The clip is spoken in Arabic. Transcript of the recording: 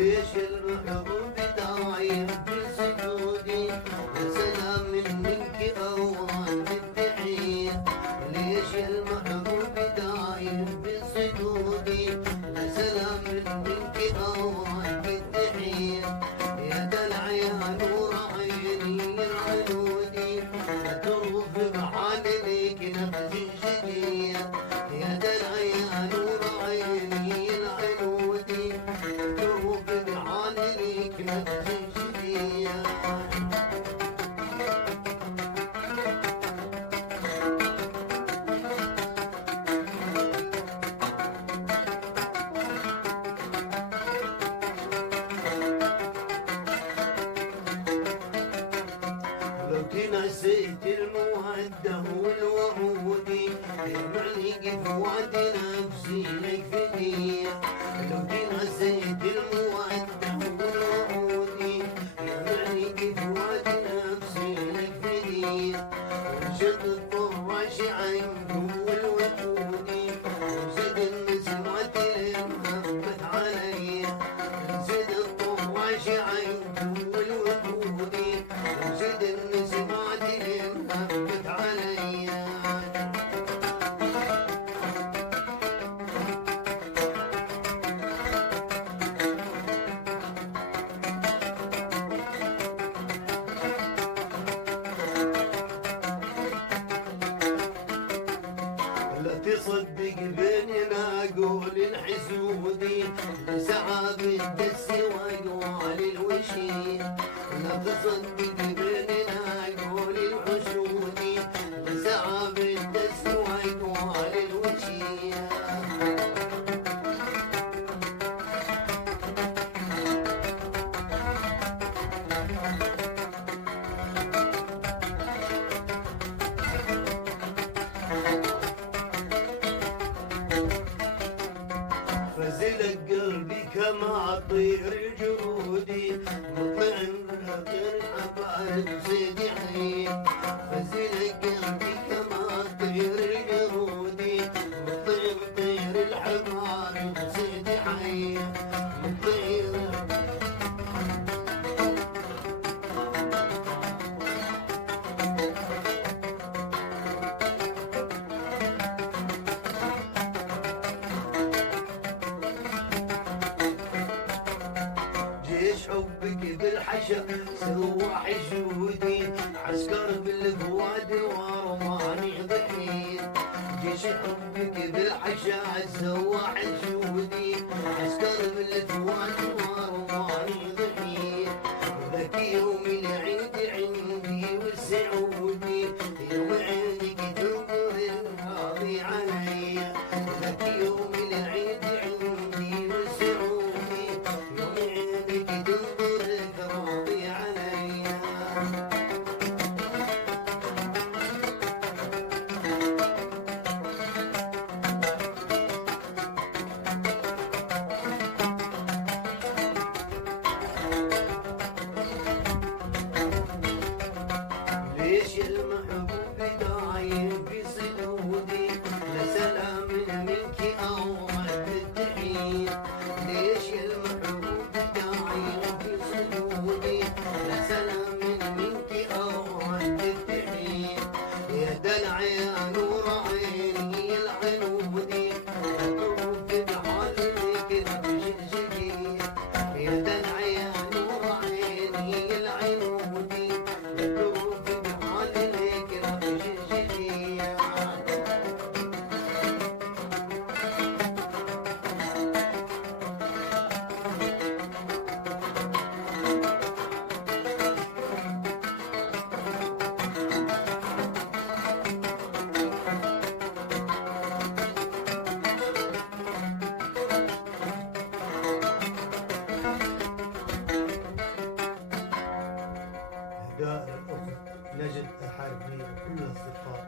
ليش المحبوب دايم في صدودي سلام منك أوان التحية ليش المحبوب دايم في صدودي سلام منك أوان التحية يا دلع يا نور عيني العنودي تروف بعالمك نفس جدية يا دلع يا نور عيني العنودي تروف بعالمك نفس جدية لو تنسيت المودة والوعودي معلق فؤاد نفسي لك فدية لو تنسيت المودة والوعودي معلق فؤاد نفسي لك فدية وشد الطراش عنكم والوقودي وزد النسمات اللي مخبت علي زد الطراش عنكم والوقودي وزد النسمات اللي مخبت علي لا تصدق بيني ما اقول الحسودي سعاب الدس واقوال الوشي لا تصدق بيني ما اقول الحسودي سعاب الدس واقوال الوشي فزلك قلبي كما طير جرودي مطعم غير عباد سيدي حين فزلك قلبي كما طير جرودي مطعم طير الحمار سيدي حين مطير جيش حبك بالحشا سوى حشودي عسكر بالفواد ورماني ضحيت جيش حبك بالحشا سوى حشودي عسكر بالفواد ورماني ضحيت ذاك يوم العيد عندي والسعودي يوم عيدك تنظر الراضي علي ذاك يوم العيد عندي والسعودي يوم عيدك تنظر راضي علي ليش المحبوب دايم في صدودي لسلام منك أوعد التحية ليش المحبوب دايم في صدودي لسلام منك أوعد التحية يا دلع يا نور عيني العنودي تروف بعالمك نفس جدية يا دلع يا نور عيني العنودي تروف بعالمك نفس جدية إهداء الأخت نجد الحربي وكل الأصدقاء